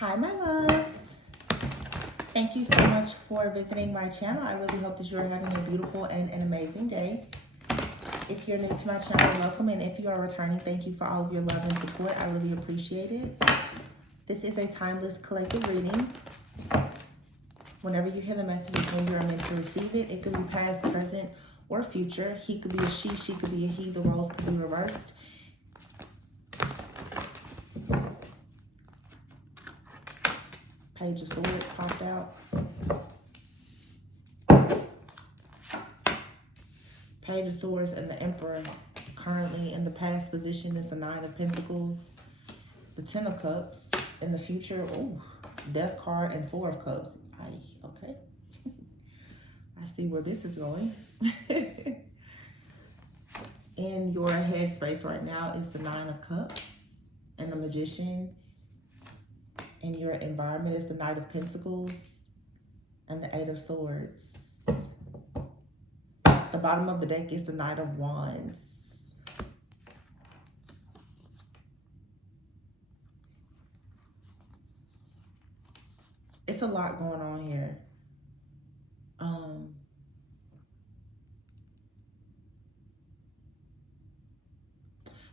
Hi, my loves. Thank you so much for visiting my channel. I really hope that you're having a beautiful and an amazing day. If you're new to my channel, welcome. And if you are returning, thank you for all of your love and support. I really appreciate it. This is a timeless collective reading. Whenever you hear the messages, when you are meant to receive it, it could be past, present, or future. He could be a she could be a he. The roles could be reversed. Page of Swords popped out. Page of Swords and the Emperor. Currently in the past position is the Nine of Pentacles. The Ten of Cups. In the future, oh, Death card and Four of Cups. Okay. I see where this is going. In your headspace right now is the Nine of Cups and the Magician. In your environment is the Knight of Pentacles and the Eight of Swords. The bottom of the deck is the Knight of Wands. It's a lot going on here.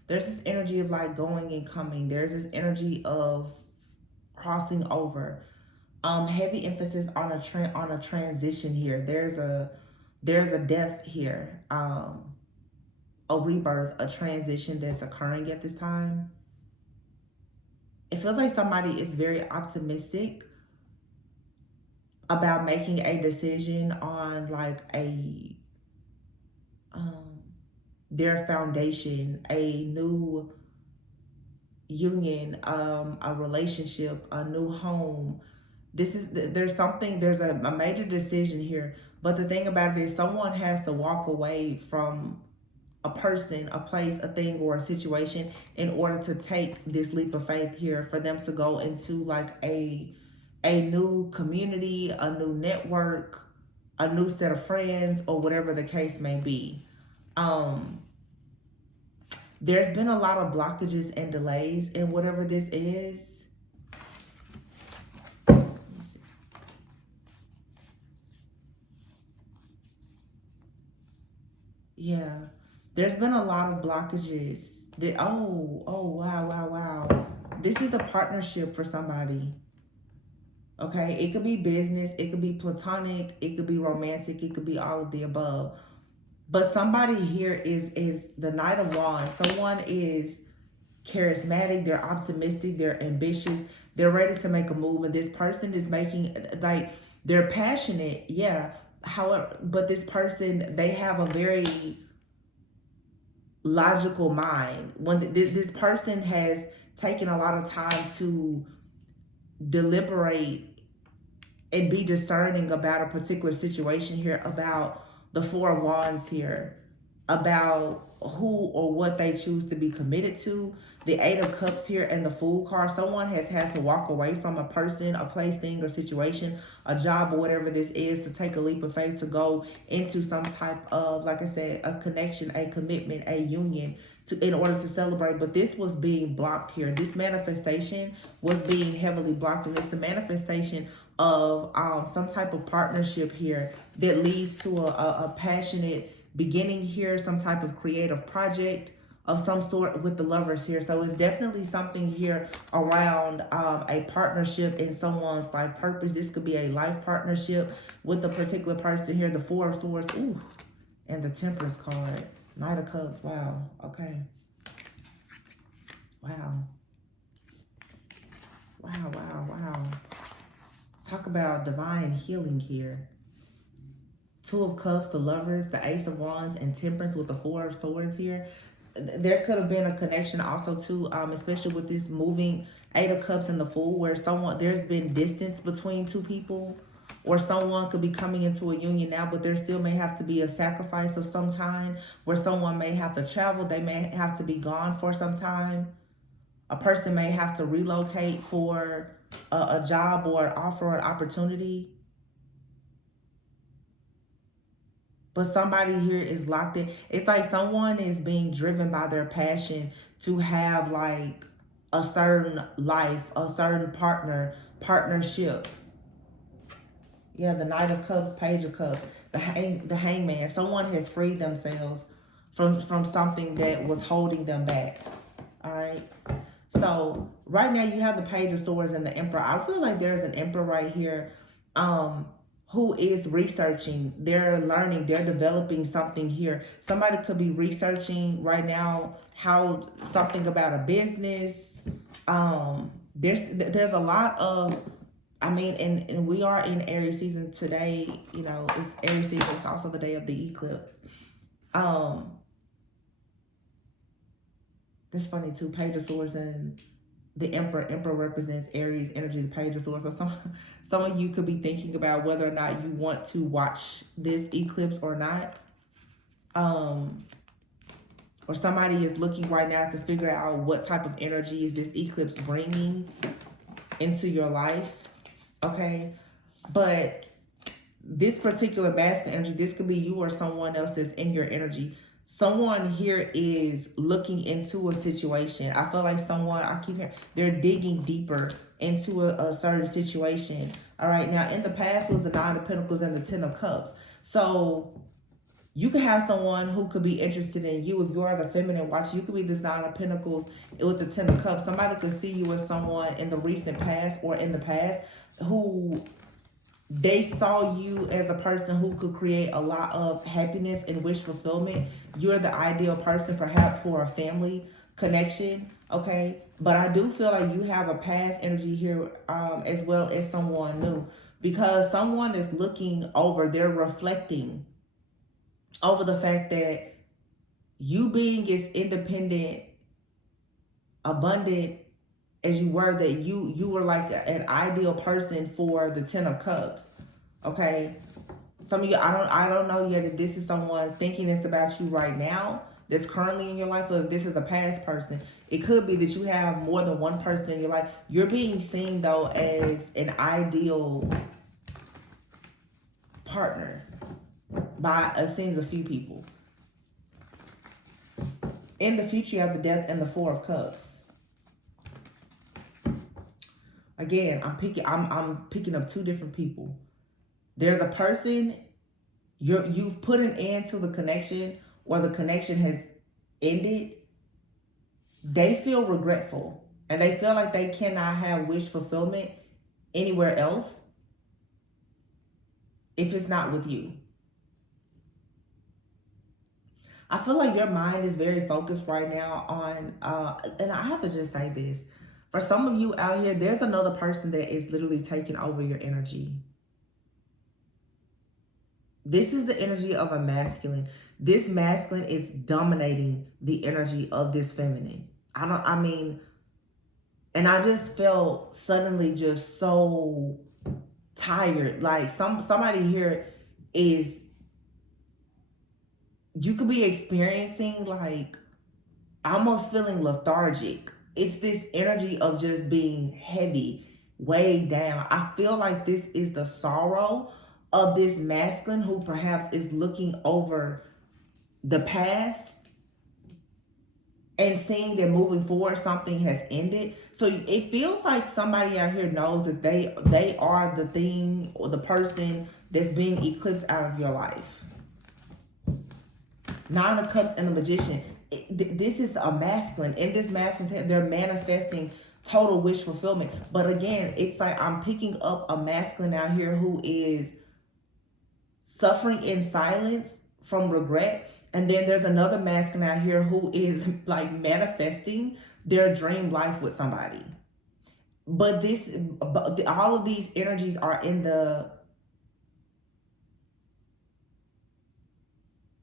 There's this energy of like going and coming. There's this energy of crossing over. Heavy emphasis on a transition here. There's a death here. A rebirth, a transition that's occurring at this time. It feels like somebody is very optimistic about making a decision on like their foundation, a new union, a relationship, a new home. There's a major decision here. But the thing about it is someone has to walk away from a person, a place, a thing, or a situation in order to take this leap of faith here, for them to go into like a new community, a new network, a new set of friends, or whatever the case may be. There's been a lot of blockages and delays in whatever this is. Yeah, there's been a lot of blockages. Wow. This is a partnership for somebody. Okay, it could be business, it could be platonic, it could be romantic, it could be all of the above. But somebody here is the Knight of Wands. Someone is charismatic, they're optimistic, they're ambitious, they're ready to make a move, and this person is making, like, they're passionate, yeah. However, but this person, they have a very logical mind. When this person has taken a lot of time to deliberate and be discerning about a particular situation here, about the Four of Wands here, about who or what they choose to be committed to. The Eight of Cups here and the Fool card. Someone has had to walk away from a person, a place, thing, or situation, a job, or whatever this is, to take a leap of faith, to go into some type of, like I said, a connection, a commitment, a union, in order to celebrate. But this was being blocked here. This manifestation was being heavily blocked, and it's the manifestation of some type of partnership here that leads to a passionate beginning here, some type of creative project of some sort with the Lovers here. So it's definitely something here around a partnership in someone's life purpose. This could be a life partnership with a particular person here. The Four of Swords, ooh, and the Temperance card. Knight of Cups, wow, okay. Wow. Talk about divine healing here. Two of Cups, the Lovers, the Ace of Wands, and Temperance with the Four of Swords here. There could have been a connection also too, especially with this moving Eight of Cups and the Fool, where there's been distance between two people, or someone could be coming into a union now, but there still may have to be a sacrifice of some kind, where someone may have to travel, they may have to be gone for some time. A person may have to relocate for a job or an offer or an opportunity. But somebody here is locked in. It's like someone is being driven by their passion to have like a certain life, a certain partnership. Yeah, the Knight of Cups, Page of Cups, the Hangman. Someone has freed themselves from something that was holding them back. All right. So right now you have the Page of Swords and the Emperor. I feel like there's an Emperor right here, who is researching. They're learning. They're developing something here. Somebody could be researching right now how something about a business. There's a lot of, I mean, and we are in Aries season today. You know, it's Aries season. It's also the day of the eclipse. That's funny too. Page of Swords and the Emperor. Emperor represents Aries energy. The Page of Swords. So some of you could be thinking about whether or not you want to watch this eclipse or not. Or somebody is looking right now to figure out what type of energy is this eclipse bringing into your life. Okay, but this particular masculine energy, this could be you or someone else that's in your energy. Someone here is looking into a situation. I feel like someone, I keep hearing, they're digging deeper into a certain situation. All right, now in the past was the Nine of Pentacles and the Ten of Cups. So you could have someone who could be interested in you. If you are the feminine watcher, you could be this Nine of Pentacles with the Ten of Cups. Somebody could see you as someone in the recent past or in the past who they saw you as a person who could create a lot of happiness and wish fulfillment. You're the ideal person perhaps for a family connection, okay? But I do feel like you have a past energy here, as well as someone new, because someone is looking over, they're reflecting over the fact that you being as independent, abundant as you were, that you were like an ideal person for the Ten of Cups. Okay, some of you, I don't know yet if this is someone thinking this about you right now that's currently in your life, or if this is a past person. It could be that you have more than one person in your life. You're being seen though as an ideal partner by it seems a few people. In the future, you have the Death and the Four of Cups. Again, I'm picking up two different people. There's a person you've put an end to the connection, or the connection has ended. They feel regretful and they feel like they cannot have wish fulfillment anywhere else if it's not with you. I feel like your mind is very focused right now on, and I have to just say this. For some of you out here, there's another person that is literally taking over your energy. This is the energy of a masculine. This masculine is dominating the energy of this feminine. And I just felt suddenly just so tired. Like somebody here is, you could be experiencing like almost feeling lethargic. It's this energy of just being heavy, weighed down. I feel like this is the sorrow of this masculine who perhaps is looking over the past and seeing that moving forward something has ended. So it feels like somebody out here knows that they are the thing or the person that's being eclipsed out of your life. Nine of Cups and the Magician. This is a masculine. In this masculine, they're manifesting total wish fulfillment. But again, it's like I'm picking up a masculine out here who is suffering in silence from regret. And then there's another masculine out here who is like manifesting their dream life with somebody. But all of these energies are in the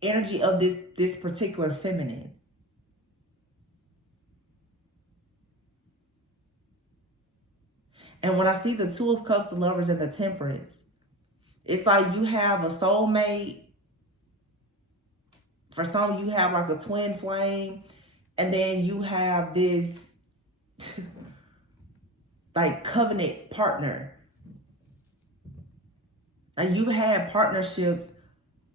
energy of this particular feminine. And when I see the Two of Cups, the Lovers, and the Temperance, it's like you have a soulmate. For some, you have like a twin flame. And then you have this like covenant partner. And you've had partnerships,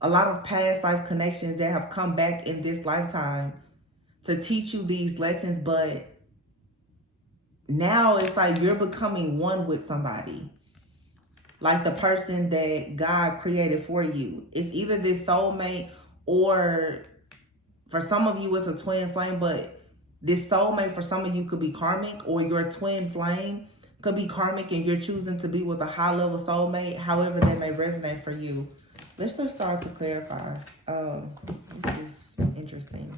a lot of past life connections that have come back in this lifetime to teach you these lessons, but now it's like you're becoming one with somebody. Like the person that God created for you. It's either this soulmate, or for some of you it's a twin flame, but this soulmate for some of you could be karmic, or your twin flame could be karmic and you're choosing to be with a high level soulmate, however that may resonate for you. Let's just start to clarify. This is interesting.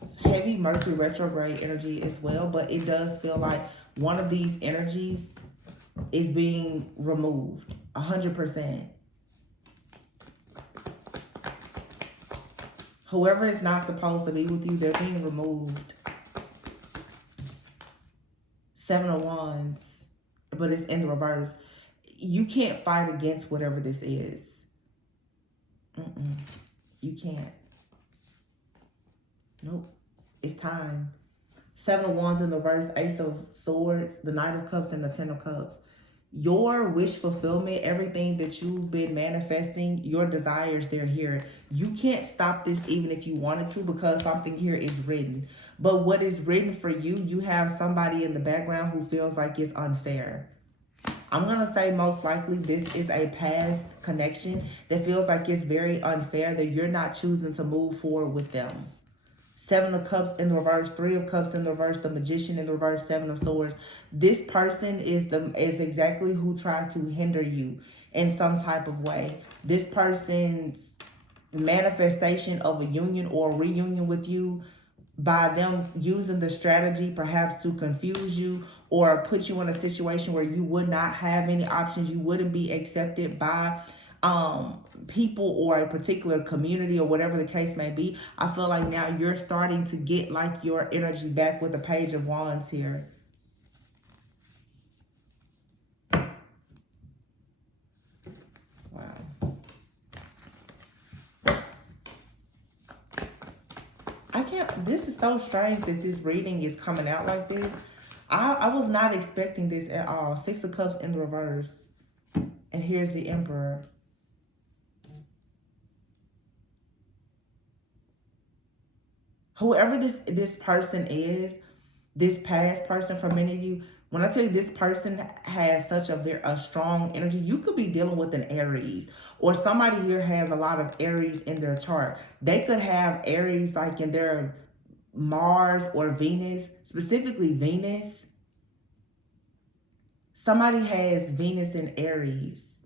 It's heavy Mercury retrograde energy as well, but it does feel like one of these energies is being removed 100%. Whoever is not supposed to be with you, they're being removed. 7 of Wands, but it's in the reverse. You can't fight against whatever this is. You can't. Nope. It's time. 7 of Wands in the reverse, Ace of Swords, the Knight of Cups, and the 10 of Cups. Your wish fulfillment, everything that you've been manifesting, your desires, they're here. You can't stop this even if you wanted to, because something here is written. But what is written for you, you have somebody in the background who feels like it's unfair. I'm going to say most likely this is a past connection that feels like it's very unfair, that you're not choosing to move forward with them. 7 of Cups in the reverse, 3 of Cups in the reverse, the Magician in the reverse, 7 of Swords. This person is exactly who tried to hinder you in some type of way. This person's manifestation of a union or reunion with you, by them using the strategy perhaps to confuse you or put you in a situation where you would not have any options, you wouldn't be accepted by people or a particular community or whatever the case may be. I feel like now you're starting to get like your energy back with the Page of Wands here. Wow. This is so strange that this reading is coming out like this. I was not expecting this at all. 6 of Cups in the reverse. And here's the Emperor. Whoever this person is, this past person, for many of you, when I tell you this person has such a strong energy, you could be dealing with an Aries, or somebody here has a lot of Aries in their chart. They could have Aries like in their Mars or Venus, specifically Venus. Somebody has Venus in Aries.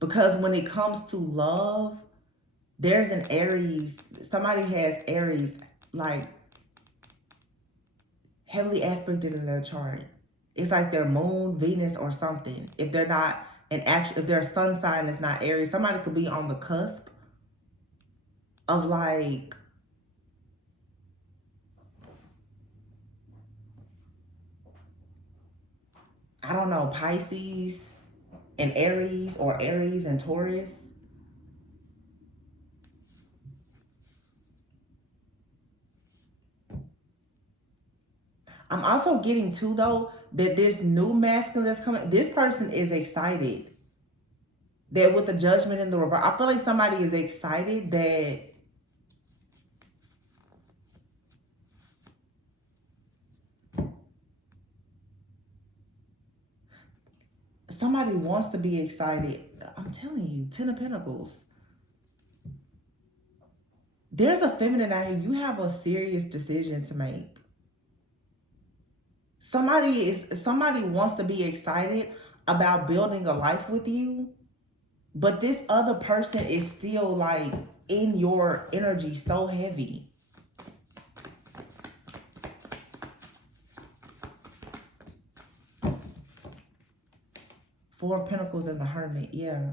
Because when it comes to love, there's an Aries. Somebody has Aries like heavily aspected in their chart. It's like their moon, Venus, or something. If they're not if their sun sign is not Aries, somebody could be on the cusp of like I don't know, Pisces and Aries, or Aries and Taurus. I'm also getting too, though, that this new masculine that's coming, this person is excited that with the Judgment in the reverse, I feel like somebody is excited that somebody wants to be excited. I'm telling you, 10 of Pentacles. There's a feminine out here. You have a serious decision to make. Somebody wants to be excited about building a life with you, but this other person is still like in your energy so heavy. Four of Pentacles and the Hermit, yeah.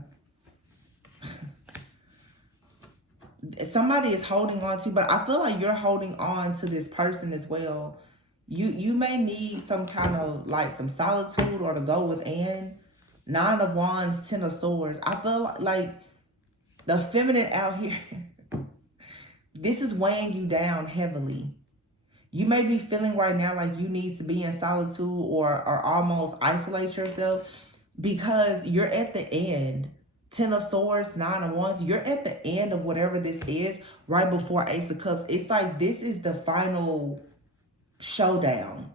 Somebody is holding on to you, but I feel like you're holding on to this person as well. You may need some kind of like some solitude or to go within. 9 of Wands, 10 of Swords. I feel like the feminine out here, this is weighing you down heavily. You may be feeling right now like you need to be in solitude or almost isolate yourself because you're at the end. Ten of Swords, Nine of Wands. You're at the end of whatever this is, right before Ace of Cups. It's like this is the final showdown.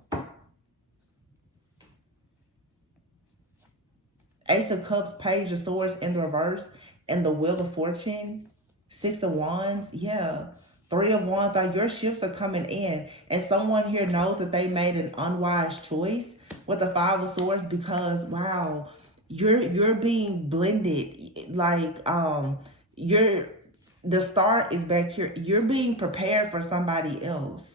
Ace of Cups, Page of Swords in the reverse, and the Wheel of Fortune, Six of Wands. Yeah. Three of Wands, like your ships are coming in, and someone here knows that they made an unwise choice with the Five of Swords because wow, you're being blended. Like you're the star is back here. You're being prepared for somebody else.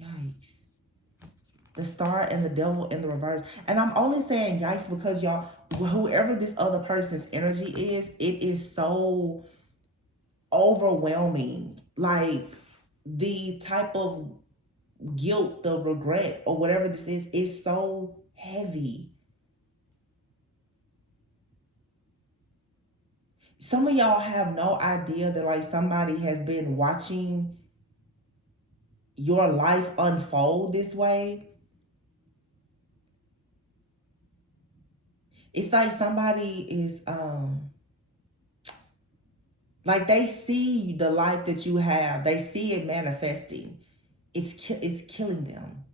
Yikes. The Star and the Devil in the reverse. And I'm only saying yikes because y'all, whoever this other person's energy is, it is so overwhelming. Like the type of guilt, the regret, or whatever this is so heavy. Some of y'all have no idea that like somebody has been watching your life unfold this way. It's like somebody is like they see the life that you have. They see it manifesting. It's killing them.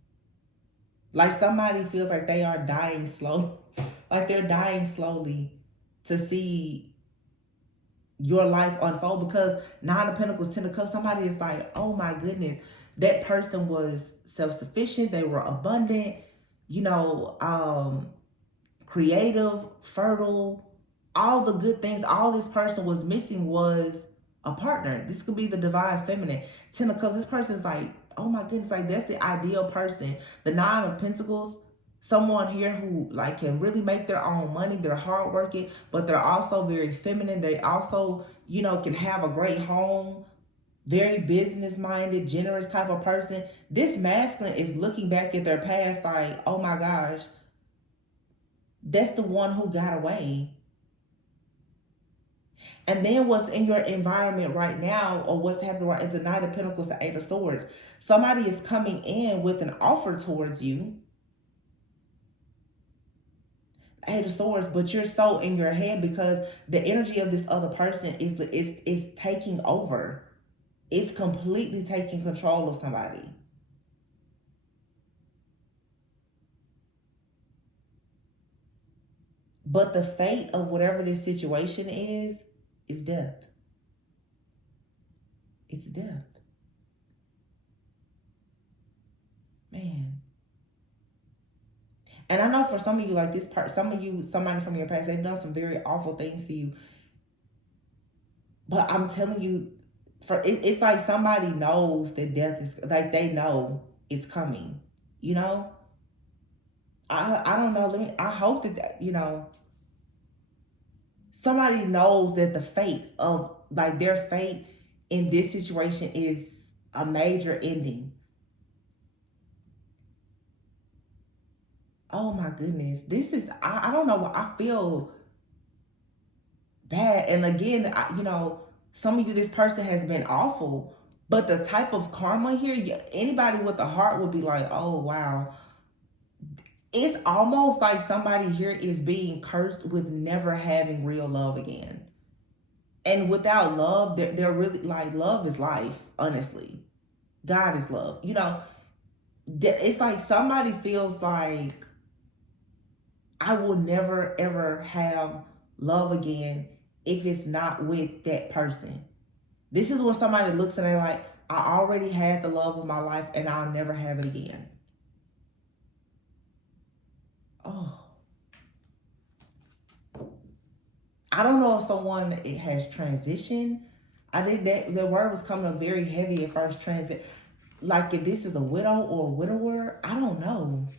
Like somebody feels like they are dying slow. Like they're dying slowly to see your life unfold because Nine of Pentacles, Ten of Cups, somebody is like, oh my goodness, that person was self-sufficient. They were abundant, you know, creative, fertile, all the good things. All this person was missing was a partner. This could be the divine feminine. Ten of Cups, this person's like, oh my goodness, like that's the ideal person. The Nine of Pentacles, someone here who like can really make their own money. They're hardworking, but they're also very feminine. They also, you know, can have a great home. Very business minded, generous type of person. This masculine is looking back at their past like, oh my gosh, that's the one who got away. And then what's in your environment right now, or what's happening right, is the Knight of Pentacles, the Eight of Swords. Somebody is coming in with an offer towards you. Eight of Swords, but you're so in your head because the energy of this other person is taking over. It's completely taking control of somebody. But the fate of whatever this situation is death. It's death. Man. And I know for some of you, like this part, some of you, somebody from your past, they've done some very awful things to you. But I'm telling you, it's like somebody knows that death is, like they know it's coming. You know? I don't know. I hope that, you know, somebody knows that the fate of, like their fate in this situation is a major ending. Oh my goodness. This is, I don't know. I feel bad. And again, you know, some of you, this person has been awful. But the type of karma here, anybody with a heart would be like, oh, wow. It's almost like somebody here is being cursed with never having real love again. And without love, they're really like, love is life, honestly. God is love. You know, it's like somebody feels like, I will never ever have love again if it's not with that person. This is when somebody looks and they're like, I already had the love of my life and I'll never have it again. Oh. I don't know if someone has transitioned. I think that the word was coming up very heavy at first, transit. Like if this is a widow or a widower, I don't know.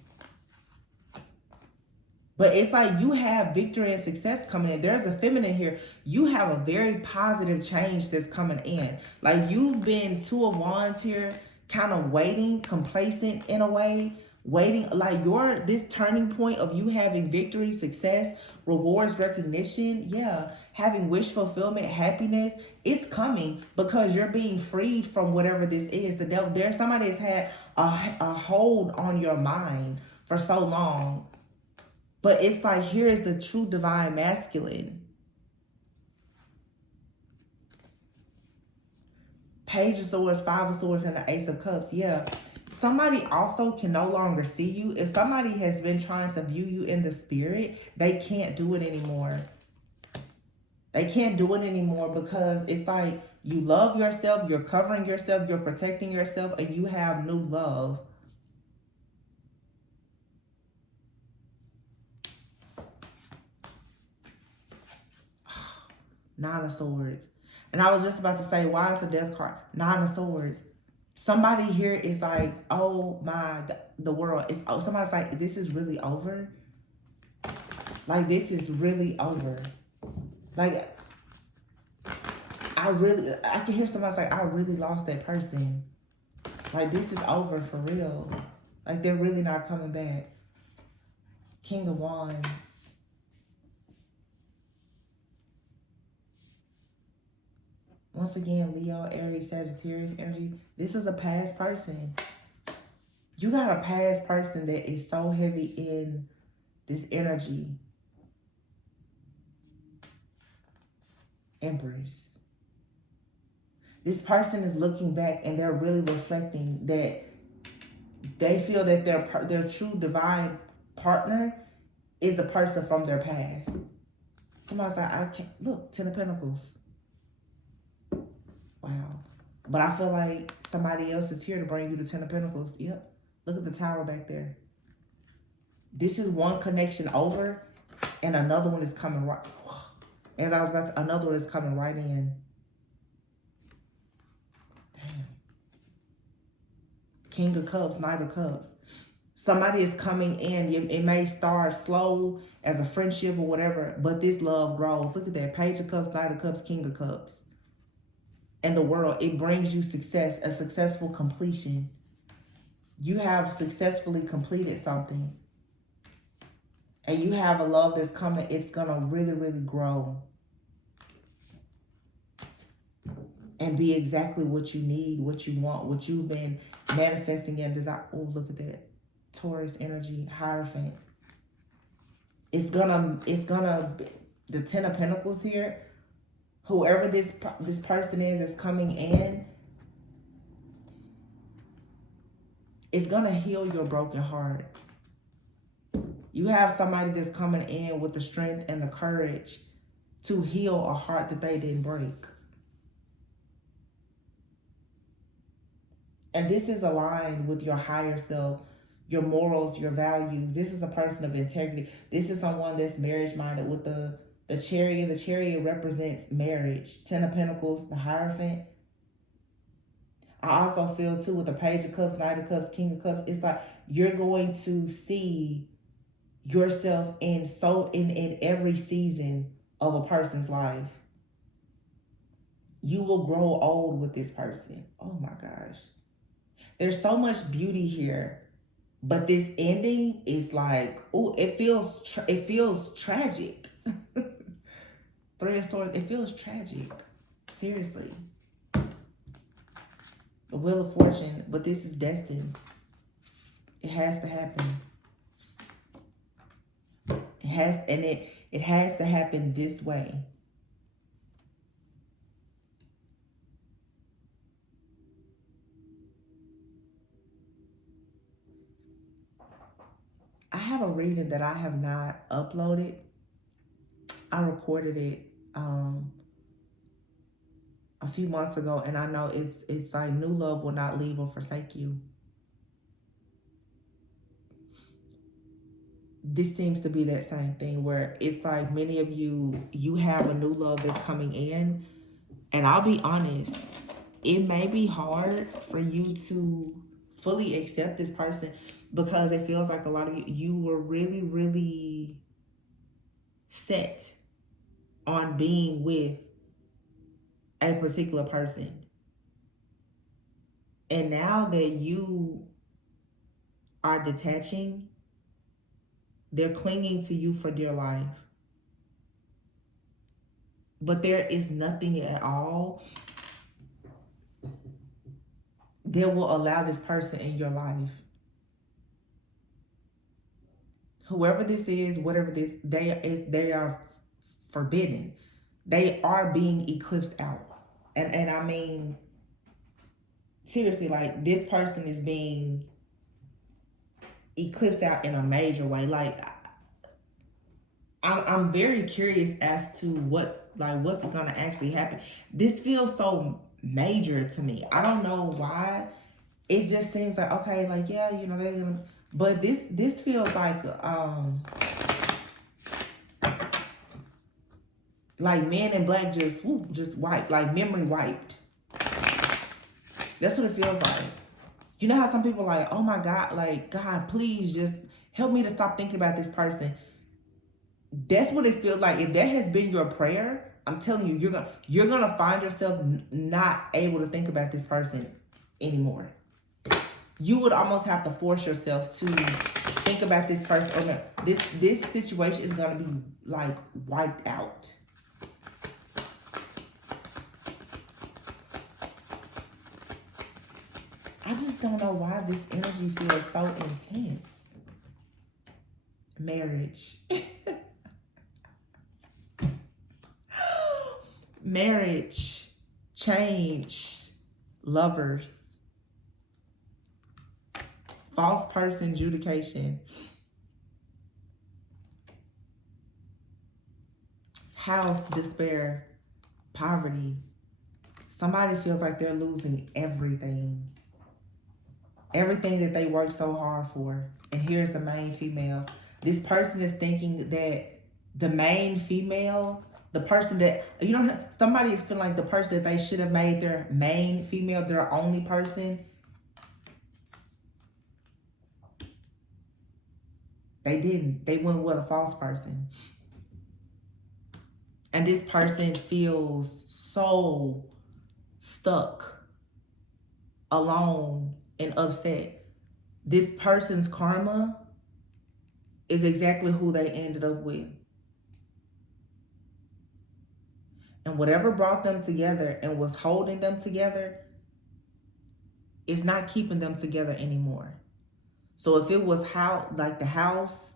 But it's like you have victory and success coming in. There's a feminine here. You have a very positive change that's coming in. Like you've been Two of Wands here, kind of waiting, complacent in a way. Waiting, like this turning point of you having victory, success, rewards, recognition. Yeah. Having wish fulfillment, happiness. It's coming because you're being freed from whatever this is. The devil, there's somebody that's had a hold on your mind for so long. But it's like, here is the true divine masculine. Page of Swords, Five of Swords, and the Ace of Cups. Yeah. Somebody also can no longer see you. If somebody has been trying to view you in the spirit, they can't do it anymore. They can't do it anymore because it's like you love yourself, you're covering yourself, you're protecting yourself, and you have new love. Nine of Swords. And I was just about to say, why is the Death card? Nine of Swords. Somebody here is like, oh my, the world is, oh, somebody's like, this is really over. Like, this is really over. Like, I can hear somebody say, I really lost that person. Like, this is over for real. Like, they're really not coming back. King of Wands. Once again, Leo, Aries, Sagittarius energy. This is a past person. You got a past person that is so heavy in this energy. Empress. This person is looking back and they're really reflecting that they feel that their true divine partner is the person from their past. Somebody's like, I can't, look, Ten of Pentacles. Wow. But I feel like somebody else is here to bring you the Ten of Pentacles. Yep. Look at the tower back there. This is one connection over and another one is coming right. As I was about to, another one is coming right in. Damn. King of Cups, Knight of Cups. Somebody is coming in. It may start slow as a friendship or whatever, but this love grows. Look at that. Page of Cups, Knight of Cups, King of Cups. And the world, it brings you success, a successful completion. You have successfully completed something. And you have a love that's coming. It's going to really, really grow. And be exactly what you need, what you want, what you've been manifesting and desire. Oh, look at that. Taurus energy, Hierophant. It's gonna, the Ten of Pentacles here, whoever this person is coming in, it's gonna heal your broken heart. You have somebody that's coming in with the strength and the courage to heal a heart that they didn't break. And this is aligned with your higher self, your morals, your values. This is a person of integrity. This is someone that's marriage-minded with the Chariot. The Chariot represents marriage. Ten of Pentacles, the Hierophant. I also feel, too, with the Page of Cups, Knight of Cups, King of Cups, it's like you're going to see yourself in every season of a person's life. You will grow old with this person. Oh, my gosh. There's so much beauty here. But this ending is like, oh, it feels tragic. Three of Swords, it feels tragic. Seriously. The Wheel of Fortune, but this is destined. It has to happen. It has to happen this way. I have a reading that I have not uploaded. I recorded it a few months ago, and I know it's like new love will not leave or forsake you. This seems to be that same thing where it's like many of you have a new love that's coming in, and I'll be honest, it may be hard for you to fully accept this person because it feels like a lot of you were really, really set on being with a particular person. And now that you are detaching, they're clinging to you for dear life. But there is nothing at all that will allow this person in your life whoever this is, whatever this, they are forbidden. They are being eclipsed out. And I mean, seriously, like, this person is being eclipsed out in a major way. Like, I'm very curious as to what's gonna actually happen. This feels so major to me. I don't know why. It just seems like, okay, like, yeah, you know, they're gonna, but this feels like Men in Black just wiped, like memory wiped. That's what it feels like. You know how some people are like, oh my God, like, God, please just help me to stop thinking about this person. That's what it feels like. If that has been your prayer, I'm telling you, you're gonna find yourself not able to think about this person anymore. You would almost have to force yourself to think about this person. Or no, this situation is gonna be like wiped out. I just don't know why this energy feels so intense. Marriage. Marriage. Change. Lovers. False person adjudication. House, despair, poverty. Somebody feels like they're losing everything. Everything that they worked so hard for. And here's the main female. This person is thinking that the main female, the person that, you know, somebody is feeling like the person that they should have made their main female, their only person. They didn't. They went with a false person. And this person feels so stuck, alone, and upset. This person's karma is exactly who they ended up with. And whatever brought them together and was holding them together is not keeping them together anymore. So if it was like the house,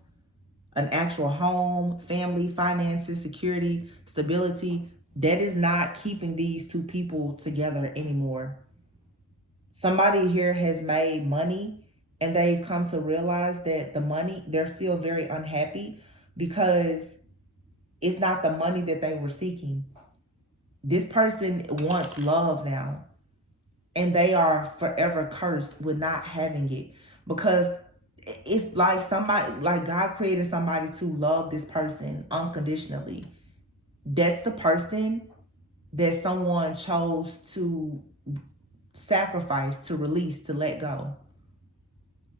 an actual home, family, finances, security, stability, that is not keeping these two people together anymore. Somebody here has made money and they've come to realize that the money, they're still very unhappy because it's not the money that they were seeking. This person wants love now, and they are forever cursed with not having it, because it's like somebody, like God created somebody to love this person unconditionally. That's the person that someone chose to sacrifice, to release, to let go.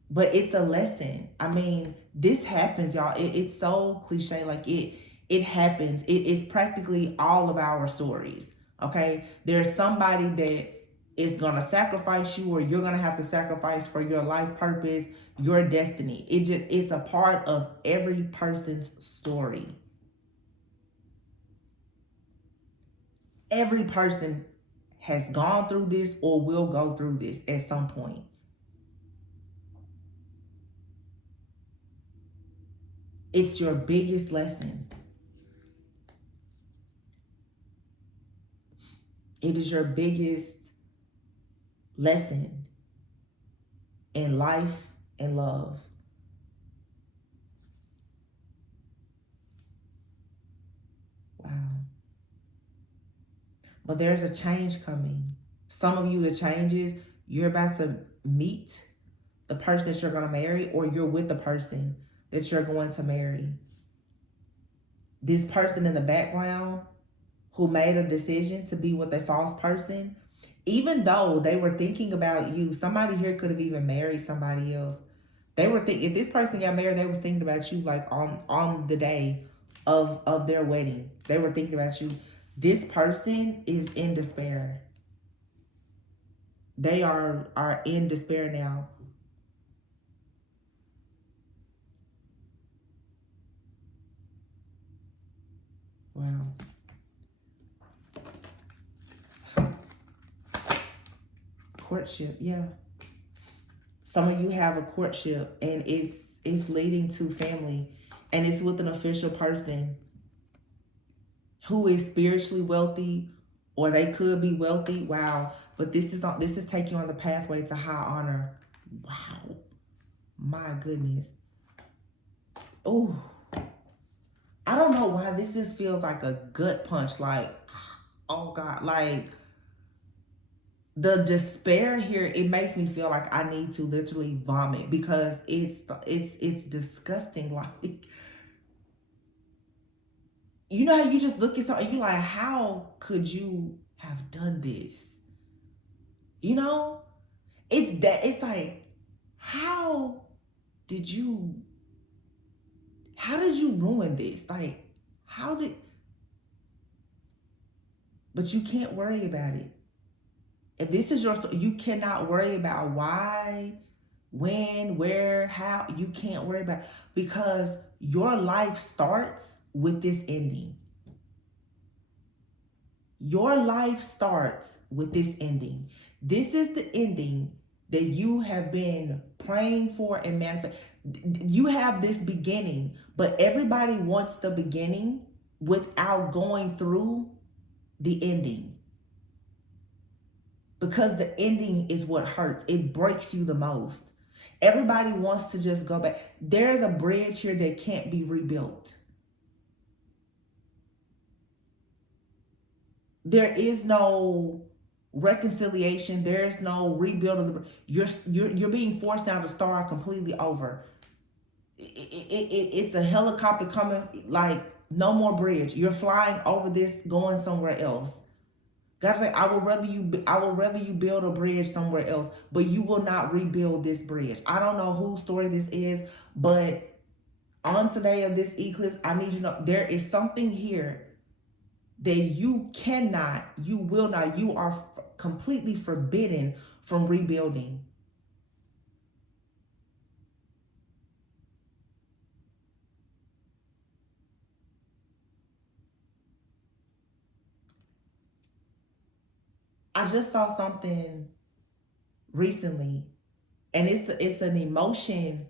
But it's a lesson. I mean, this happens, y'all. It's so cliche. Like, it happens. It's practically all of our stories. Okay, there's somebody that is gonna sacrifice you, or you're gonna have to sacrifice for your life purpose, your destiny. It's a part of every person's story. Every person has gone through this or will go through this at some point. It's your biggest lesson. It is your biggest lesson in life and love. Wow. But there's a change coming. Some of you, the changes, you're about to meet the person that you're going to marry, or you're with the person that you're going to marry. This person in the background who made a decision to be with a false person, even though they were thinking about you, somebody here could have even married somebody else. They were if this person got married, they was thinking about you, like on the day of their wedding. They were thinking about you. This person is in despair. They are in despair now. Wow. Courtship, yeah. Some of you have a courtship, and it's leading to family, and it's with an official person who is spiritually wealthy, or they could be wealthy. Wow. But this is taking you on the pathway to high honor. Wow. My goodness. Oh, I don't know why this just feels like a gut punch. Like, oh God, like the despair here, it makes me feel like I need to literally vomit, because it's disgusting. Like, you know how you just look at something, you're like, how could you have done this? You know? It's like, how did you ruin this? Like, how did but you can't worry about it. If this is your story, you cannot worry about why, when, where, how. You can't worry about it, because your life starts with this ending. Your life starts with this ending. This is the ending that you have been praying for and manifest. You have this beginning, but everybody wants the beginning without going through the ending. Because the ending is what hurts. It breaks you the most. Everybody wants to just go back. There's a bridge here that can't be rebuilt. There is no reconciliation. There's no rebuilding. You're being forced now to start completely over. It's a helicopter coming. Like, no more bridge. You're flying over this, going somewhere else. God's like, I would rather you build a bridge somewhere else, but you will not rebuild this bridge. I don't know whose story this is, but on today of this eclipse, I need you to know there is something here that you will not, you are completely forbidden from rebuilding. I just saw something recently, and it's an emotion.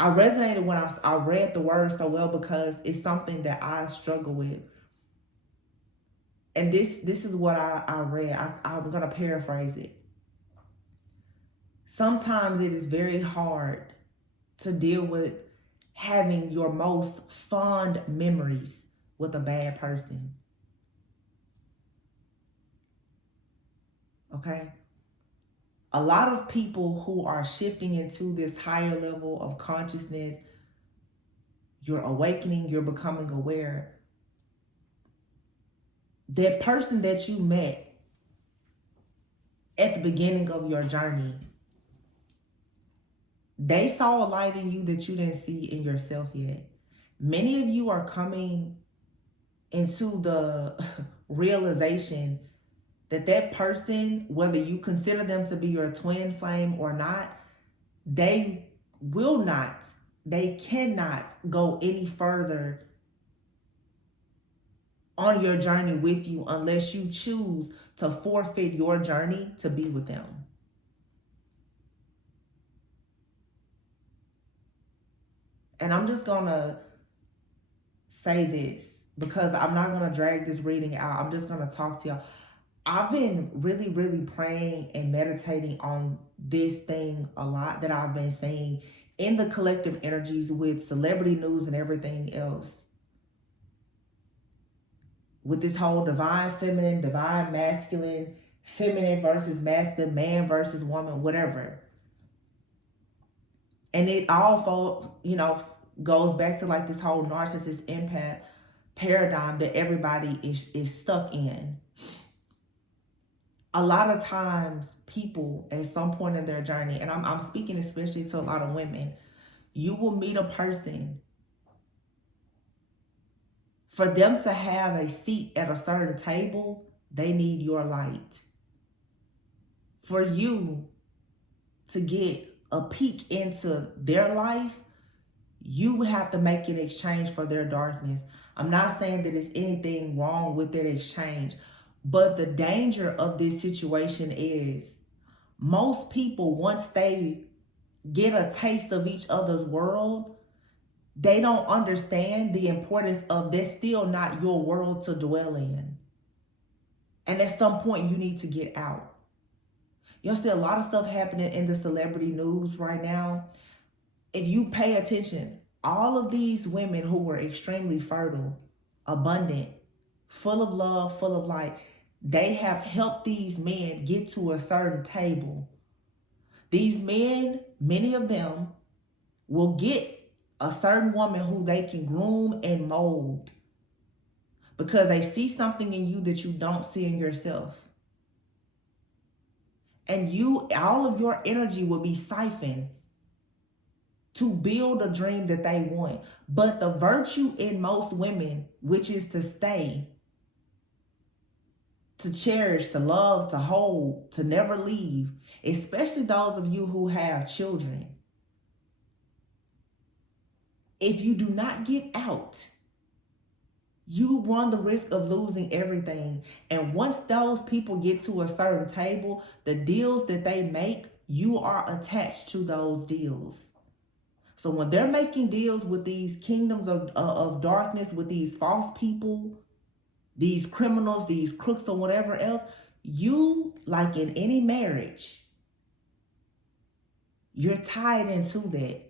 I resonated when I read the word so well, because it's something that I struggle with. And this is what I read. I'm going to paraphrase it. Sometimes it is very hard to deal with having your most fond memories with a bad person. Okay? A lot of people who are shifting into this higher level of consciousness, you're awakening, you're becoming aware. That person that you met at the beginning of your journey, they saw a light in you that you didn't see in yourself yet. Many of you are coming into the realization that that person, whether you consider them to be your twin flame or not, they cannot go any further on your journey with you unless you choose to forfeit your journey to be with them. And I'm just gonna say this, because I'm not gonna drag this reading out. I'm just gonna talk to y'all. I've been really, really praying and meditating on this thing a lot that I've been seeing in the collective energies with celebrity news and everything else. With this whole divine feminine, divine masculine, feminine versus masculine, man versus woman, whatever. And it all, goes back to like this whole narcissist empath paradigm that everybody is stuck in. A lot of times people at some point in their journey, and I'm speaking especially to a lot of women, you will meet a person. For them to have a seat at a certain table, they need your light. For you to get a peek into their life, you have to make an exchange for their darkness. I'm not saying that there's anything wrong with that exchange, but the danger of this situation is most people, once they get a taste of each other's world, they don't understand the importance of that's still not your world to dwell in. And at some point, you need to get out. You'll see a lot of stuff happening in the celebrity news right now. If you pay attention, all of these women who were extremely fertile, abundant, full of love, full of light, they have helped these men get to a certain table. These men, many of them, will get a certain woman who they can groom and mold because they see something in you that you don't see in yourself. And all of your energy will be siphoned to build a dream that they want. But the virtue in most women, which is to stay, to cherish, to love, to hold, to never leave, especially those of you who have children. If you do not get out, you run the risk of losing everything. And once those people get to a certain table, the deals that they make, you are attached to those deals. So when they're making deals with these kingdoms of darkness, with these false people, these criminals, these crooks or whatever else, you, like in any marriage, you're tied into that.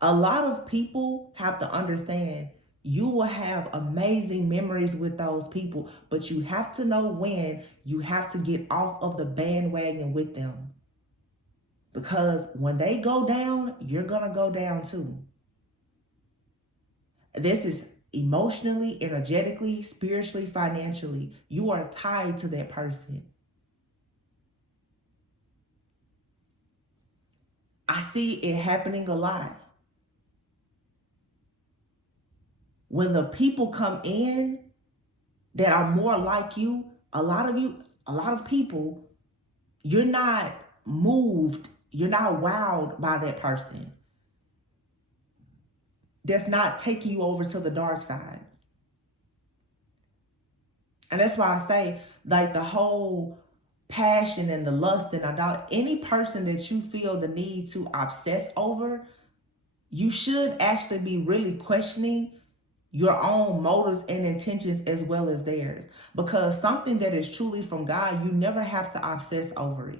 A lot of people have to understand you will have amazing memories with those people, but you have to know when you have to get off of the bandwagon with them. Because when they go down, you're going to go down too. This is emotionally, energetically, spiritually, financially. You are tied to that person. I see it happening a lot. When the people come in that are more like you, a lot of people, you're not moved, you're not wowed by that person. That's not taking you over to the dark side. And that's why I say, like, the whole passion and the lust and idolatry, any person that you feel the need to obsess over, you should actually be really questioning your own motives and intentions as well as theirs. Because something that is truly from God, you never have to obsess over it.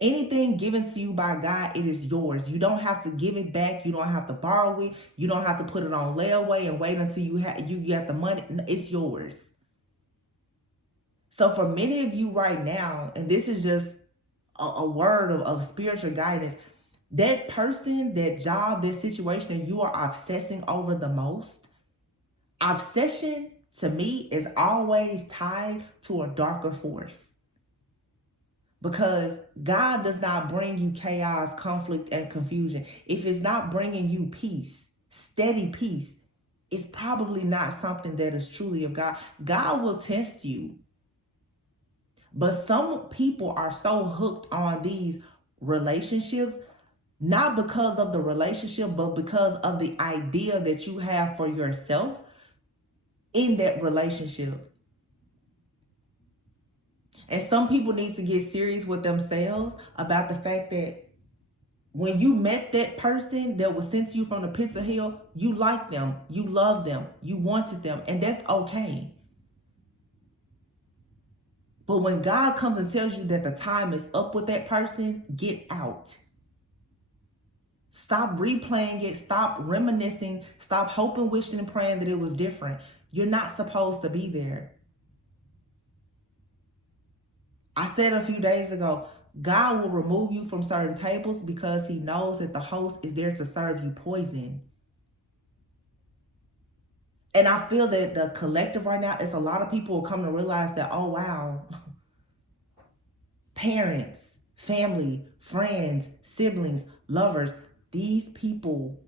Anything given to you by God, it is yours. You don't have to give it back. You don't have to borrow it. You don't have to put it on layaway and wait until you get the money. It's yours. So for many of you right now, and this is just a word of spiritual guidance, that person, that job, that situation that you are obsessing over the most, obsession to me is always tied to a darker force. Because God does not bring you chaos, conflict, and confusion. If it's not bringing you peace, steady peace, it's probably not something that is truly of God. God will test you. But some people are so hooked on these relationships, not because of the relationship, but because of the idea that you have for yourself in that relationship. And some people need to get serious with themselves about the fact that when you met that person that was sent to you from the pits of hell, you liked them, you loved them, you wanted them, and that's okay. But when God comes and tells you that the time is up with that person, get out. Stop replaying it. Stop reminiscing. Stop hoping, wishing, and praying that it was different. You're not supposed to be there. I said a few days ago, God will remove you from certain tables because he knows that the host is there to serve you poison. And I feel that the collective right now is a lot of people will come to realize that, oh, wow, parents, family, friends, siblings, lovers, these people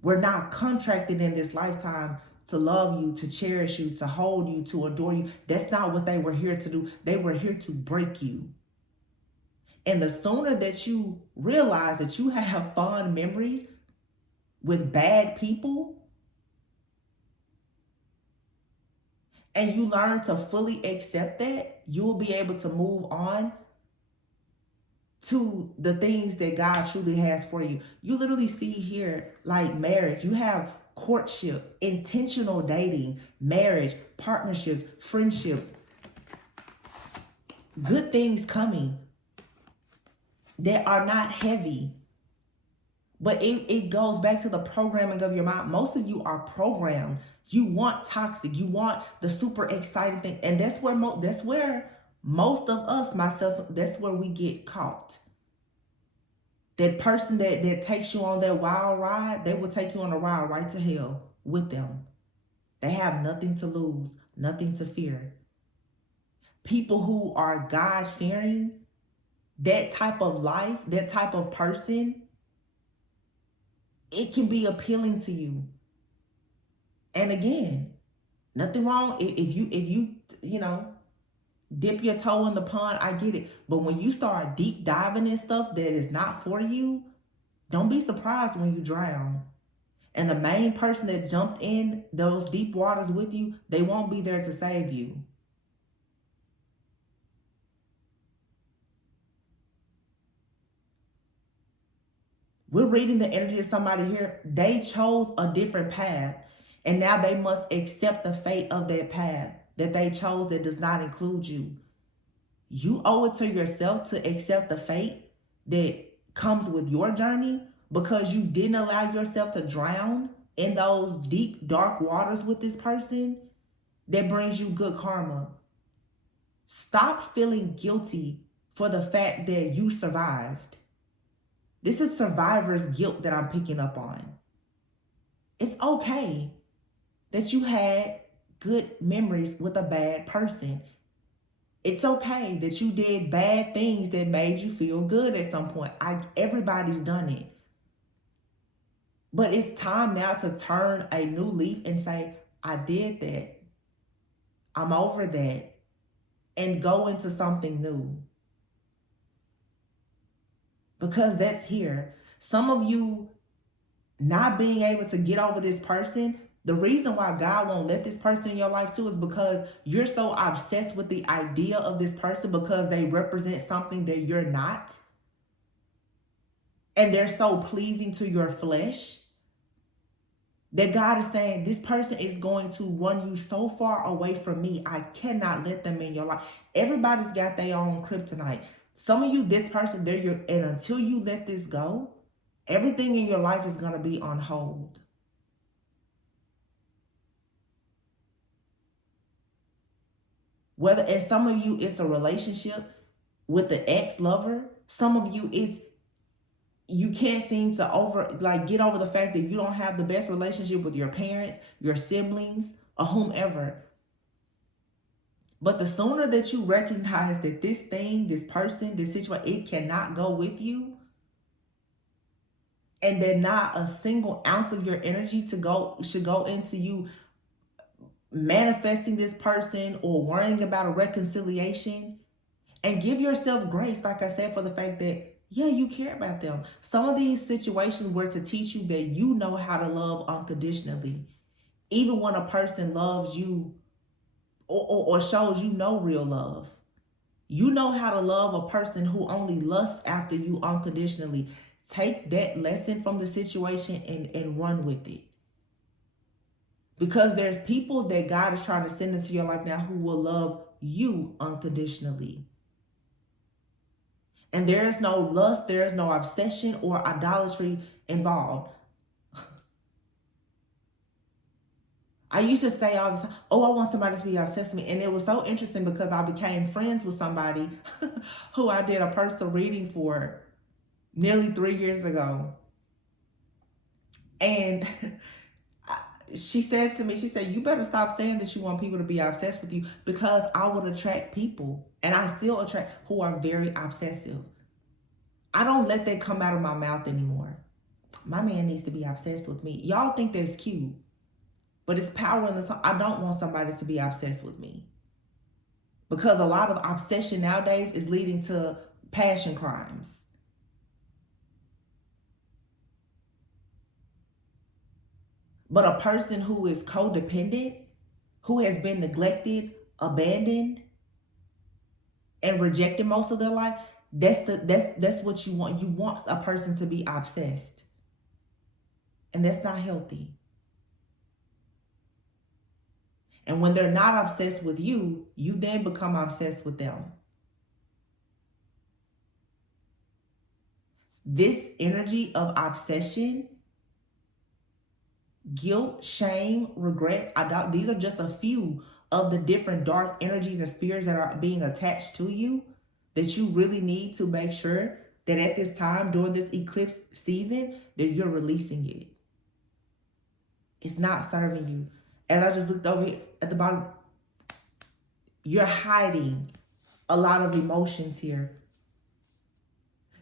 were not contracted in this lifetime to love you, to cherish you, to hold you, to adore you. That's not what they were here to do. They were here to break you. And the sooner that you realize that you have fond memories with bad people, and you learn to fully accept that, you will be able to move on to the things that God truly has for you. You literally see here, like marriage, you have courtship, intentional dating, marriage, partnerships, friendships, good things coming that are not heavy. But it goes back to the programming of your mind. Most of you are programmed. You want toxic. You want the super exciting thing. And that's where most of us, myself, that's where we get caught. That person that takes you on that wild ride, they will take you on a ride right to hell with them. They have nothing to lose, nothing to fear. People who are God-fearing, that type of life, that type of person, it can be appealing to you. And again, nothing wrong if you know, dip your toe in the pond, I get it. But when you start deep diving in stuff that is not for you, don't be surprised when you drown. And the main person that jumped in those deep waters with you, they won't be there to save you. We're reading the energy of somebody here. They chose a different path, and now they must accept the fate of that path that they chose that does not include you. You owe it to yourself to accept the fate that comes with your journey because you didn't allow yourself to drown in those deep, dark waters with this person that brings you good karma. Stop feeling guilty for the fact that you survived. This is survivor's guilt that I'm picking up on. It's okay that you had good memories with a bad person. It's okay that you did bad things that made you feel good at some point. Everybody's done it. But it's time now to turn a new leaf and say, I did that. I'm over that. And go into something new. Because that's here. Some of you not being able to get over this person, the reason why God won't let this person in your life too is because you're so obsessed with the idea of this person because they represent something that you're not. And they're so pleasing to your flesh that God is saying, this person is going to run you so far away from me. I cannot let them in your life. Everybody's got their own kryptonite. Some of you, this person, and until you let this go, everything in your life is going to be on hold. And some of you, it's a relationship with the ex-lover. Some of you, you can't seem to get over the fact that you don't have the best relationship with your parents, your siblings, or whomever. But the sooner that you recognize that this thing, this person, this situation, it cannot go with you, and that not a single ounce of your energy should go into you manifesting this person or worrying about a reconciliation, and give yourself grace, like I said, for the fact that, yeah, you care about them. Some of these situations were to teach you that you know how to love unconditionally. Even when a person loves you or shows you no real love. You know how to love a person who only lusts after you unconditionally. Take that lesson from the situation and run with it. Because there's people that God is trying to send into your life now who will love you unconditionally. And there is no lust, there is no obsession or idolatry involved. I used to say all the time, oh, I want somebody to be obsessed with me. And it was so interesting because I became friends with somebody who I did a personal reading for nearly 3 years ago. And she said to me, you better stop saying that you want people to be obsessed with you, because I would attract people, and I still attract, who are very obsessive. I don't let that come out of my mouth anymore. My man needs to be obsessed with me. Y'all think that's cute, but it's power in the song. I don't want somebody to be obsessed with me, because a lot of obsession nowadays is leading to passion crimes. But a person who is codependent, who has been neglected, abandoned, and rejected most of their life, That's what you want. You want a person to be obsessed. And that's not healthy. And when they're not obsessed with you, you then become obsessed with them. This energy of obsession, guilt, shame, regret, these are just a few of the different dark energies and spirits that are being attached to you that you really need to make sure that at this time during this eclipse season that you're releasing it. It's not serving you. And I just looked over here at the bottom. You're hiding a lot of emotions here.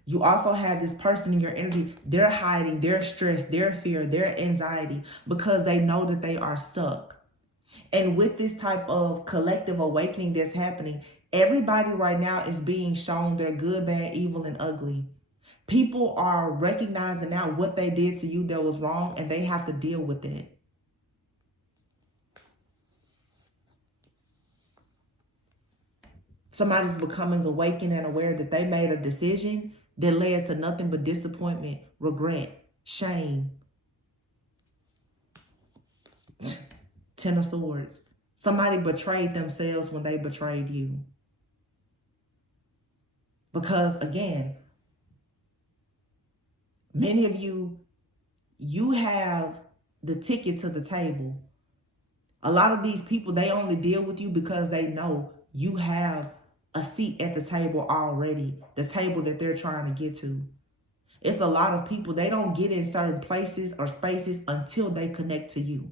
You also have this person in your energy. They're hiding their stress, their fear, their anxiety because they know that they are stuck. And with this type of collective awakening that's happening, everybody right now is being shown their good, bad, evil, and ugly. People are recognizing now what they did to you that was wrong, and they have to deal with it. Somebody's becoming awakened and aware that they made a decision that led to nothing but disappointment, regret, shame. Ten of Swords. Somebody betrayed themselves when they betrayed you. Because again, many of you have the ticket to the table. A lot of these people, they only deal with you because they know you have a seat at the table already, the table that they're trying to get to. It's a lot of people, they don't get in certain places or spaces until they connect to you.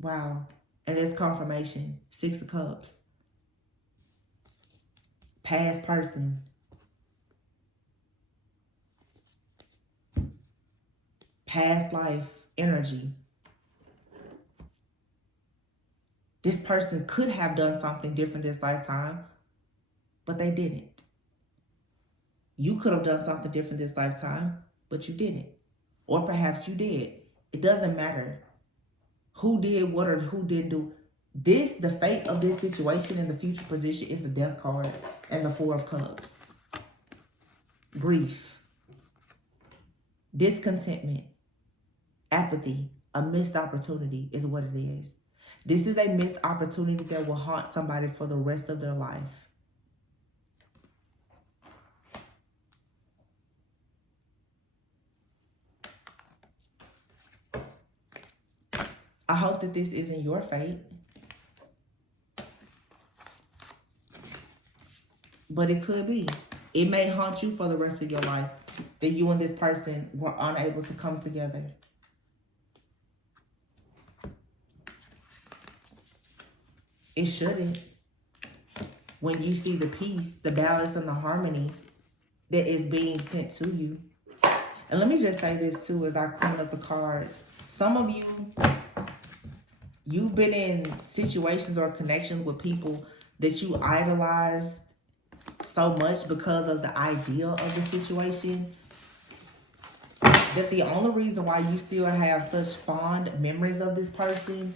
Wow. And it's confirmation. 6 of Cups. Past person. Past life energy. This person could have done something different this lifetime, but they didn't. You could have done something different this lifetime, but you didn't. Or perhaps you did. It doesn't matter who did what or who didn't do. The fate of this situation in the future position is the Death card and the 4 of Cups. Grief. Discontentment. Apathy. A missed opportunity is what it is. This is a missed opportunity that will haunt somebody for the rest of their life. I hope that this isn't your fate. But it could be. It may haunt you for the rest of your life that you and this person were unable to come together. It shouldn't. When you see the peace, the balance, and the harmony that is being sent to you. And let me just say this too as I clean up the cards. Some of you, you've been in situations or connections with people that you idolized so much because of the idea of the situation, that the only reason why you still have such fond memories of this person,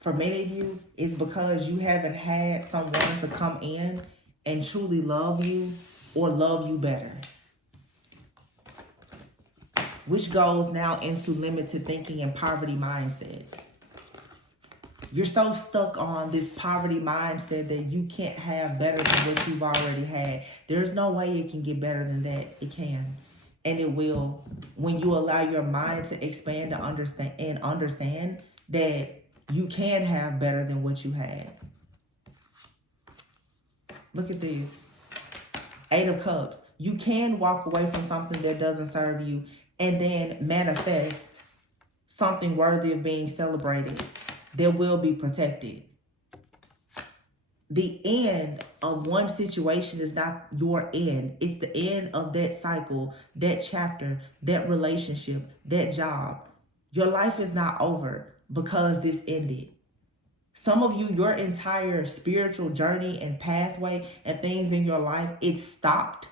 for many of you, is because you haven't had someone to come in and truly love you or love you better. Which goes now into limited thinking and poverty mindset. You're so stuck on this poverty mindset that you can't have better than what you've already had. There's no way it can get better than that. It can. And it will when you allow your mind to expand to understand that you can have better than what you had. Look at this. 8 of Cups. You can walk away from something that doesn't serve you and then manifest something worthy of being celebrated that will be protected. The end of one situation is not your end. It's the end of that cycle, that chapter, that relationship, that job. Your life is not over because this ended. Some of you, your entire spiritual journey and pathway and things in your life, it stopped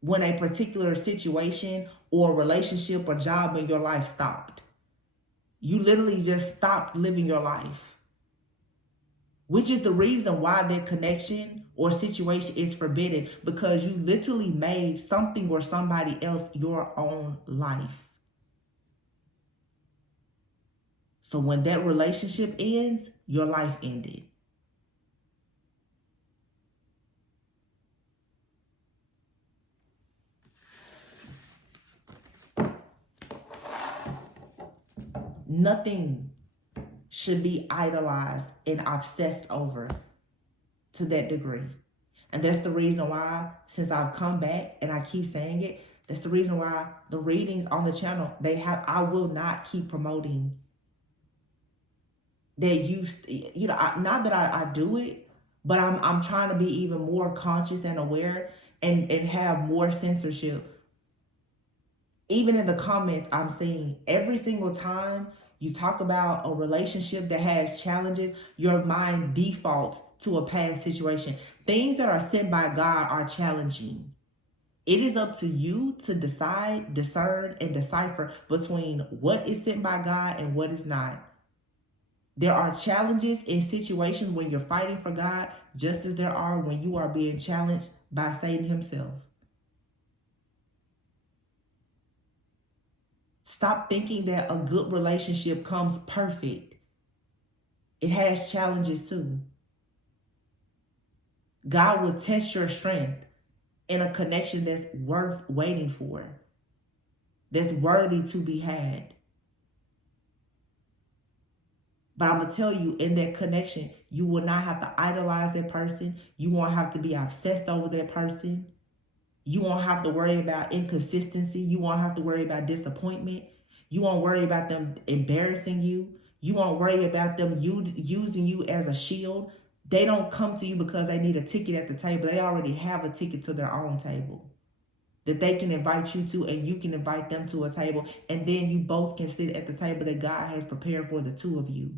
when a particular situation or relationship or job in your life stopped. You literally just stopped living your life. which is the reason why that connection or situation is forbidden, because you literally made something or somebody else your own life. So when that relationship ends, your life ended. Nothing should be idolized and obsessed over to that degree. And that's the reason why, since I've come back and I keep saying it, that's the reason why the readings on the channel, I will not keep promoting that not that I do it, but I'm trying to be even more conscious and aware and have more censorship. Even in the comments, I'm seeing every single time you talk about a relationship that has challenges, your mind defaults to a past situation. Things that are sent by God are challenging. It is up to you to decide, discern, and decipher between what is sent by God and what is not. There are challenges in situations when you're fighting for God, just as there are when you are being challenged by Satan himself. Stop thinking that a good relationship comes perfect. It has challenges too. God will test your strength in a connection that's worth waiting for, that's worthy to be had. But I'm going to tell you, in that connection, you will not have to idolize that person. You won't have to be obsessed over that person. You won't have to worry about inconsistency. You won't have to worry about disappointment. You won't worry about them embarrassing you. You won't worry about them using you as a shield. They don't come to you because they need a ticket at the table. They already have a ticket to their own table that they can invite you to, and you can invite them to a table, and then you both can sit at the table that God has prepared for the two of you.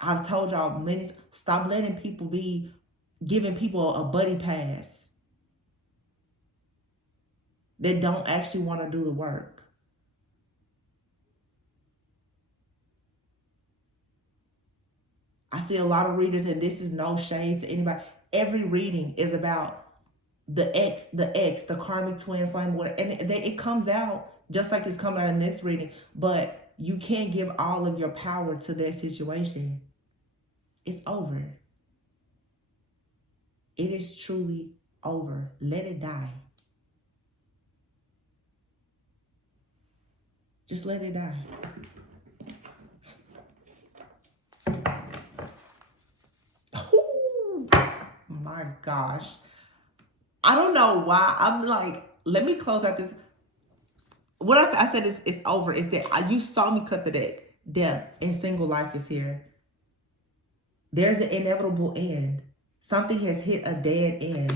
I've told y'all stop letting people be giving people a buddy pass that don't actually want to do the work. I see a lot of readers, and this is no shade to anybody. Every reading is about the karmic twin flame, whatever, and it comes out just like it's coming out in this reading. But you can't give all of your power to that situation. It's over. It is truly over. Let it die. Just let it die. Oh my gosh. I don't know why. I'm like, let me close out this. What I said is it's over. Is that you saw me cut the deck. Death and single life is here. There's an inevitable end. Something has hit a dead end.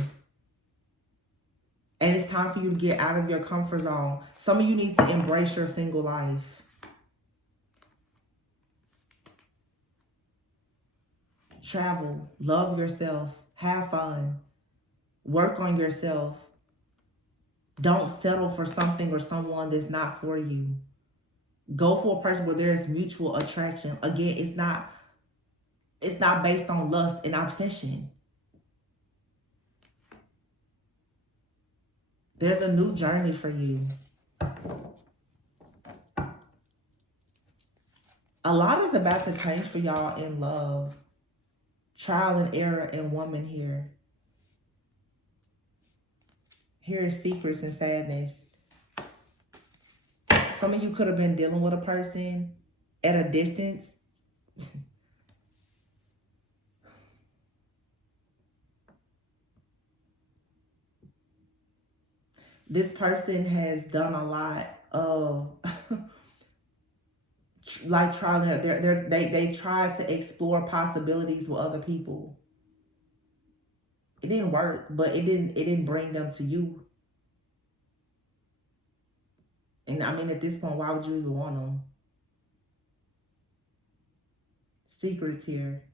And it's time for you to get out of your comfort zone. Some of you need to embrace your single life. Travel. Love yourself. Have fun. Work on yourself. Don't settle for something or someone that's not for you. Go for a person where there's mutual attraction. Again, it's not based on lust and obsession. There's a new journey for you. A lot is about to change for y'all in love. Trial and error in woman here. Here is secrets and sadness. Some of you could have been dealing with a person at a distance. This person has done a lot of like trial and error. They tried to explore possibilities with other people. It didn't work, but it didn't bring them to you. And I mean, at this point, why would you even want them? Secrets here.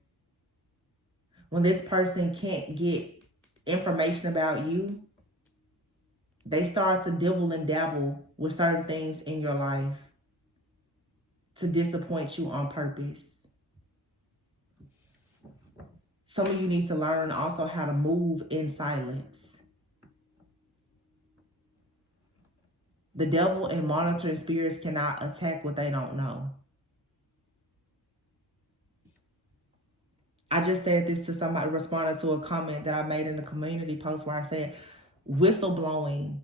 When this person can't get information about you, they start to dibble and dabble with certain things in your life. to disappoint you on purpose. Some of you need to learn also how to move in silence. The devil and monitoring spirits cannot attack what they don't know. I just said this to somebody responding to a comment that I made in the community post where I said, whistleblowing,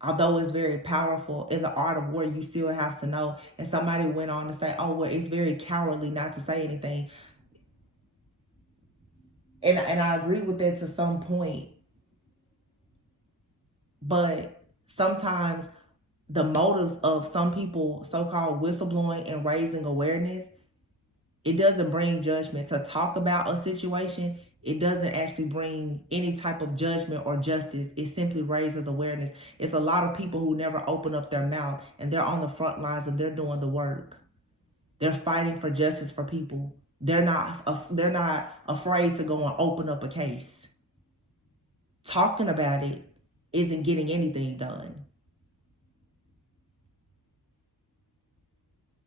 although it's very powerful, in the art of war, you still have to know. And somebody went on to say, oh, well, it's very cowardly not to say anything. And I agree with that to some point. But sometimes the motives of some people, so-called whistleblowing and raising awareness, it doesn't bring judgment. To talk about a situation, it doesn't actually bring any type of judgment or justice. It simply raises awareness. It's a lot of people who never open up their mouth, and they're on the front lines and they're doing the work. They're fighting for justice for people. They're not afraid to go and open up a case. Talking about it isn't getting anything done.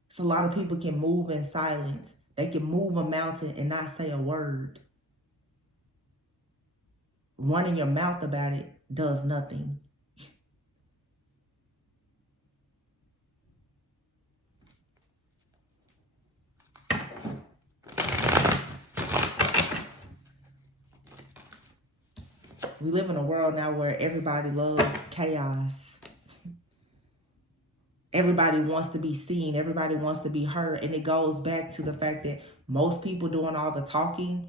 So a lot of people can move in silence. They can move a mountain and not say a word. Running your mouth about it does nothing. We live in a world now where everybody loves chaos. Everybody wants to be seen. Everybody wants to be heard. And it goes back to the fact that most people doing all the talking,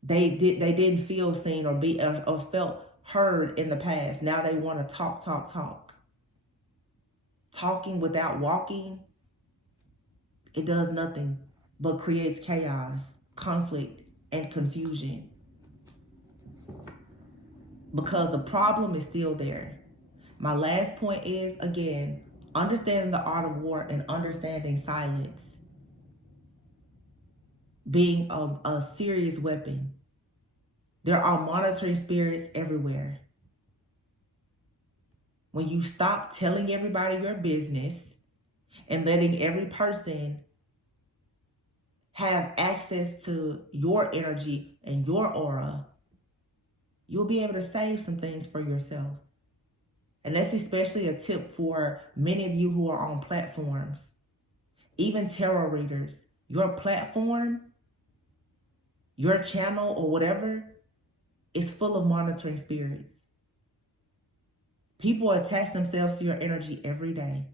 they didn't feel seen or felt heard in the past. Now they want to talk. Talking without walking, it does nothing but creates chaos, conflict, and confusion. Because the problem is still there. My last point is, again, understanding the art of war and understanding silence being a serious weapon. There are monitoring spirits everywhere. When you stop telling everybody your business and letting every person have access to your energy and your aura, you'll be able to save some things for yourself. And that's especially a tip for many of you who are on platforms. Even tarot readers, your platform, your channel or whatever is full of monitoring spirits. People attach themselves to your energy every day,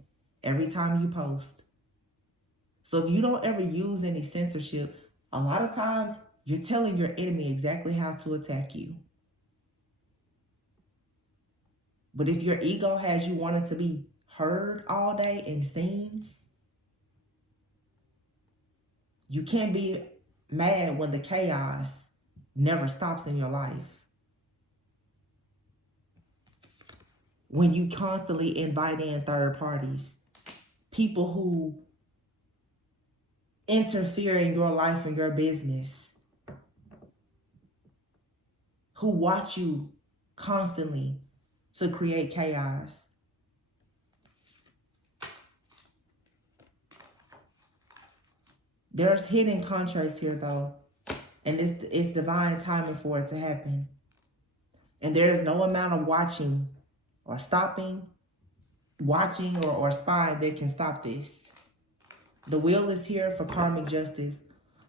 every time you post. So if you don't ever use any censorship, a lot of times you're telling your enemy exactly how to attack you. But if your ego has you wanting to be heard all day and seen, you can't be mad when the chaos never stops in your life. When you constantly invite in third parties, people who interfere in your life and your business, who watch you constantly to create chaos. There's hidden contracts here though, and it's divine timing for it to happen. And there is no amount of watching or stopping, watching or spying that can stop this. The wheel is here for karmic justice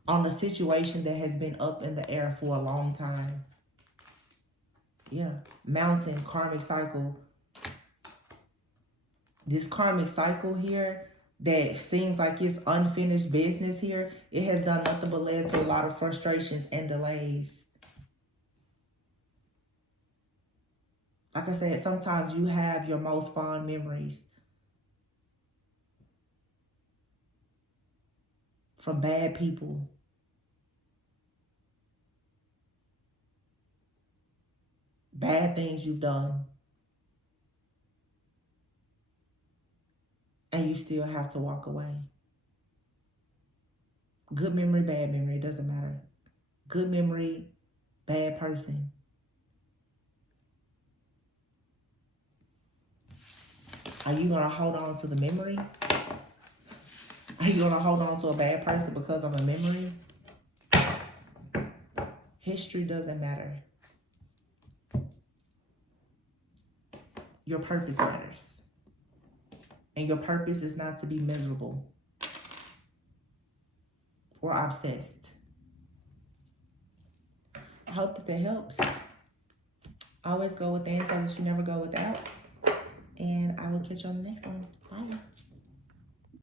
on a situation that has been up in the air for a long time. Yeah, mountain, karmic cycle. This karmic cycle here that seems like it's unfinished business here, it has done nothing but led to a lot of frustrations and delays. Like I said, sometimes you have your most fond memories from bad people. Bad things you've done. And you still have to walk away. Good memory, bad memory, it doesn't matter. Good memory, bad person. Are you going to hold on to the memory? Are you gonna hold on to a bad person because of a memory? History doesn't matter. Your purpose matters. And your purpose is not to be miserable or obsessed. I hope that helps. Always go with the answer that you never go without. And I will catch you on the next one. Bye.